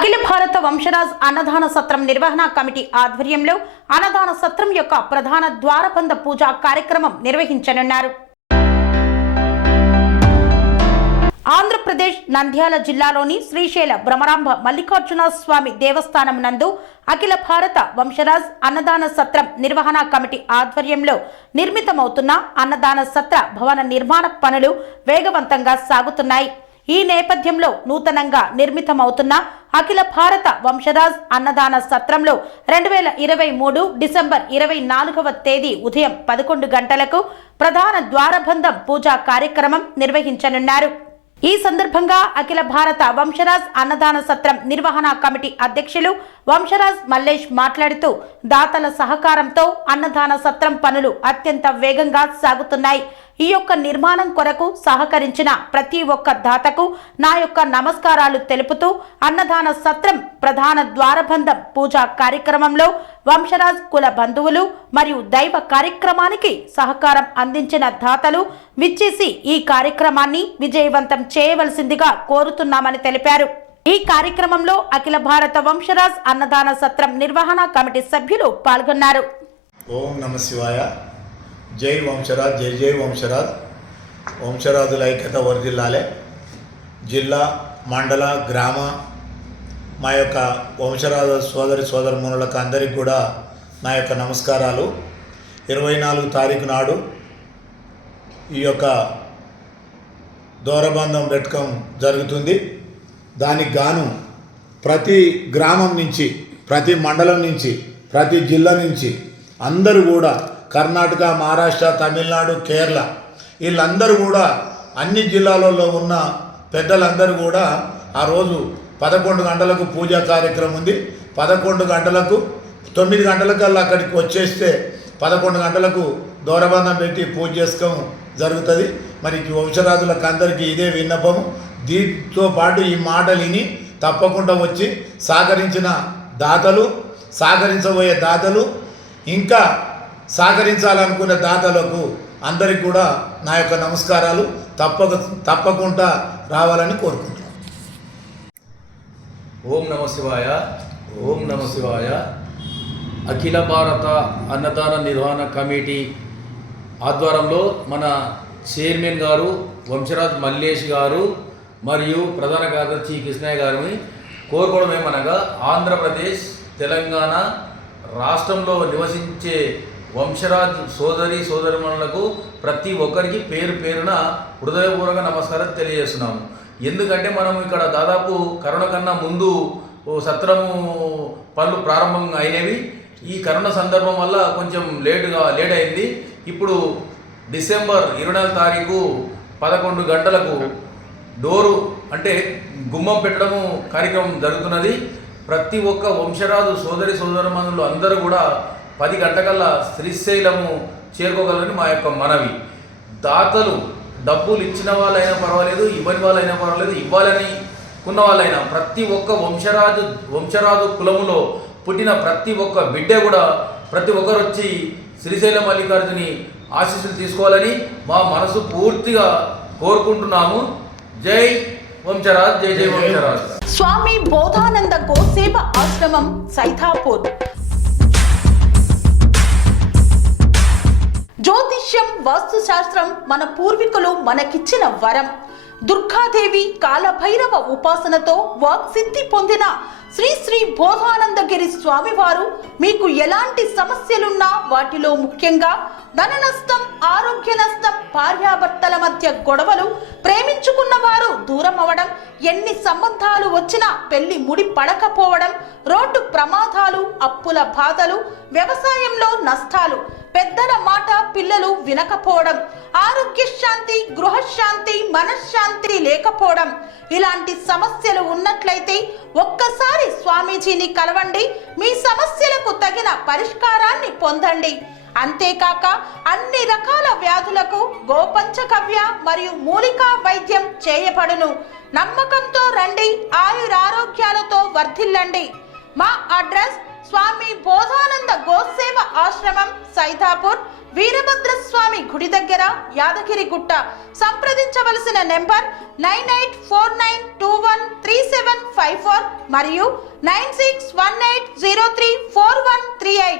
అఖిల భారత వంశరాజ్ అన్నదాన సత్రం నిర్వహణ కమిటీ ఆధ్వర్యంలో అన్నదాన సత్రం యొక్క ప్రధాన ద్వారబంధ పూజా కార్యక్రమం నిర్వహించనున్నారు. ఆంధ్రప్రదేశ్ నంద్యాల జిల్లాలోని శ్రీశైల భ్రమరాంబ మల్లికార్జున స్వామి దేవస్థానం నందు అఖిల భారత వంశరాజ్ అన్నదాన సత్రం నిర్వహణ కమిటీ ఆధ్వర్యంలో నిర్మితమవుతున్న అన్నదాన సత్ర భవన నిర్మాణ పనులు వేగవంతంగా సాగుతున్నాయి. ఈ నేపథ్యంలో నూతనంగా నిర్మితమవుతున్న అఖిల భారత వంశరాజ్ అన్నదాన సత్రంలో 2023 డిసెంబర్ 24వ తేదీ ఉదయం 11 గంటలకు ప్రధాన ద్వారబంధం పూజా కార్యక్రమం నిర్వహించనున్నారు. ఈ సందర్భంగా అఖిల భారత వంశరాజ్ అన్నదాన సత్రం నిర్వహణ కమిటీ అధ్యక్షులు వంశరాజ్ మల్లేష్ మాట్లాడుతూ దాతల సహకారంతో అన్నదాన సత్రం పనులు అత్యంత వేగంగా సాగుతున్నాయి. ఈ యొక్క నిర్మాణం కొరకు సహకరించిన ప్రతి ఒక్క దాతకు నా యొక్క నమస్కారాలు తెలుపుతూ అన్నదాన సత్రం ప్రధాన ద్వారబంధం పూజా కార్యక్రమంలో వంశరాజ్ కుల బంధువులు మరియు దైవ కార్యక్రమానికి సహకారం అందించిన దాతలు విచ్చేసి ఈ కార్యక్రమాన్ని విజయవంతం చేయవలసిందిగా కోరుతున్నామని తెలిపారు. ఈ కార్యక్రమంలో అఖిల భారత వంశరాజ్ అన్నదాన సత్రం నిర్వహణ కమిటీ సభ్యులు పాల్గొన్నారు. ఓం నమ శివాయ. జై వంశరాజ్, జై జై వంశరాజ్. వంశరాజుల ఐక్యత వర్ధిల్లాలే. జిల్లా, మండల, గ్రామ మా యొక్క వంశరాజు సోదరి సోదరమణులకు అందరికీ కూడా నా యొక్క నమస్కారాలు. 24 తారీఖు నాడు ఈ యొక్క దూరబంధం పెట్టుకం జరుగుతుంది. దానికి గాను ప్రతి గ్రామం నుంచి, ప్రతి మండలం నుంచి, ప్రతి జిల్లా నుంచి అందరూ కూడా కర్ణాటక, మహారాష్ట్ర, తమిళనాడు, కేరళ వీళ్ళందరూ కూడా అన్ని జిల్లాలలో ఉన్న పెద్దలందరూ కూడా ఆ రోజు 11 గంటలకు పూజా కార్యక్రమం ఉంది. 11 గంటలకు 9 గంటలకల్లా అక్కడికి వచ్చేస్తే 11 గంటలకు దూరబంధం పెట్టి పూజ చేసుకోవడం జరుగుతుంది. మరి వంశరాజులకు అందరికీ ఇదే విన్నపము. దీంతో పాటు ఈ మాటలు విని తప్పకుండా వచ్చి సహకరించిన దాతలు, సహకరించబోయే దాతలు, ఇంకా సహకరించాలనుకునే దాతలకు అందరికీ కూడా నా యొక్క నమస్కారాలు. తప్పకుండా రావాలని కోరుకుంటున్నాను. ఓం నమ శివాయ. ఓం నమ శివాయ. అఖిల భారత అన్నదాన నిర్వహణ కమిటీ ఆధ్వర్యంలో మన చైర్మన్ గారు వంశరాజ్ మల్లేష్ గారు మరియు ప్రధాన కార్యదర్శి కృష్ణయ్య గారిని కోరుకోవడం ఏమనగా, ఆంధ్రప్రదేశ్, తెలంగాణ రాష్ట్రంలో నివసించే వంశరాజ్ సోదరి సోదరిమణులకు ప్రతి ఒక్కరికి పేరు పేరున హృదయపూర్వక నమస్కారం తెలియజేస్తున్నాము. ఎందుకంటే మనం ఇక్కడ దాదాపు కరోనా కన్నా ముందు సత్రము పనులు ప్రారంభం అయినవి. ఈ కరోనా సందర్భం వల్ల కొంచెం లేట్ అయింది. ఇప్పుడు డిసెంబర్ 24 తారీఖు 11 గంటలకు డోరు అంటే గుమ్మం పెట్టడము కార్యక్రమం జరుగుతున్నది. ప్రతి ఒక్క వంశరాజు సోదరి సోదరమణులు అందరూ కూడా 10 గంటకల్లా శ్రీశైలము చేరుకోగలరని మా యొక్క మనవి. దాతలు డబ్బులు ఇచ్చిన వాళ్ళైనా పర్వాలేదు, ఇవ్వని వాళ్ళైనా పర్వాలేదు, ఇవ్వాలని కున్న వాళ్ళైనా ప్రతి ఒక్క వంశరాజు కులములో పుట్టిన ప్రతి ఒక్క బిడ్డ కూడా ప్రతి ఒక్కరు వచ్చి శ్రీశైల మల్లికార్జుని ఆశీస్సులు తీసుకోవాలని మా మనసు పూర్తిగా కోరుకుంటున్నాము. జై వంశరాజ్, జై జై వంశరాజ్. స్వామి బోధానంద గోసేవ ఆశ్రమం, సైథాపూర్. జ్యోతిష్యం, వాస్తుశాస్త్రం మన పూర్వీకులు మనకిచ్చిన వరం. దుర్గాదేవి, కాలభైరవ ఉపాసనతో వాక్సిద్ధి పొందిన శ్రీ శ్రీ బోధానందగిరి స్వామివారు మీకు ఎలాంటి సమస్యలున్నా, వాటిలో ముఖ్యంగా ధన నష్టం, ఆరోగ్య నష్టం, భార్యాభర్తల మధ్య గొడవలు, ప్రేమించుకున్న వారు దూరం అవడం, ఎన్ని సంబంధాలు వచ్చినా పెళ్లి ముడి పడకపోవడం, రోడ్డు ప్రమాదాలు, అప్పుల బాధలు, వ్యవసాయంలో నష్టాలు, పెద్దల మాట పిల్లలు వినకపోవడం, ఆరోగ్య శాంతి, గృహశాంతి, మనశ్శాంతి లేకపోవడం, ఇలాంటి సమస్యలు ఉన్నట్లయితే ఒక్కసారి స్వామీజీని కలవండి. మీ సమస్యలకు తగిన పరిష్కారాన్ని పొందండి. అంతేకాక అన్ని రకాల వ్యాధులకు గోపంచకవ్య మరియు మూలికా వైద్యం చేయబడును. నమ్మకంతో రండి, ఆయురారోగ్యాలతో వర్ధిల్లండి. మా అడ్రస్ స్వామి బోధానంద గోసేవ ఆశ్రమం, సైథాపూర్, వీరభద్రస్వామి గుడి దగ్గర, యాదగిరిగుట్ట. సంప్రదించవలసిన నెంబర్ 9849213754 మరియు 9618034138.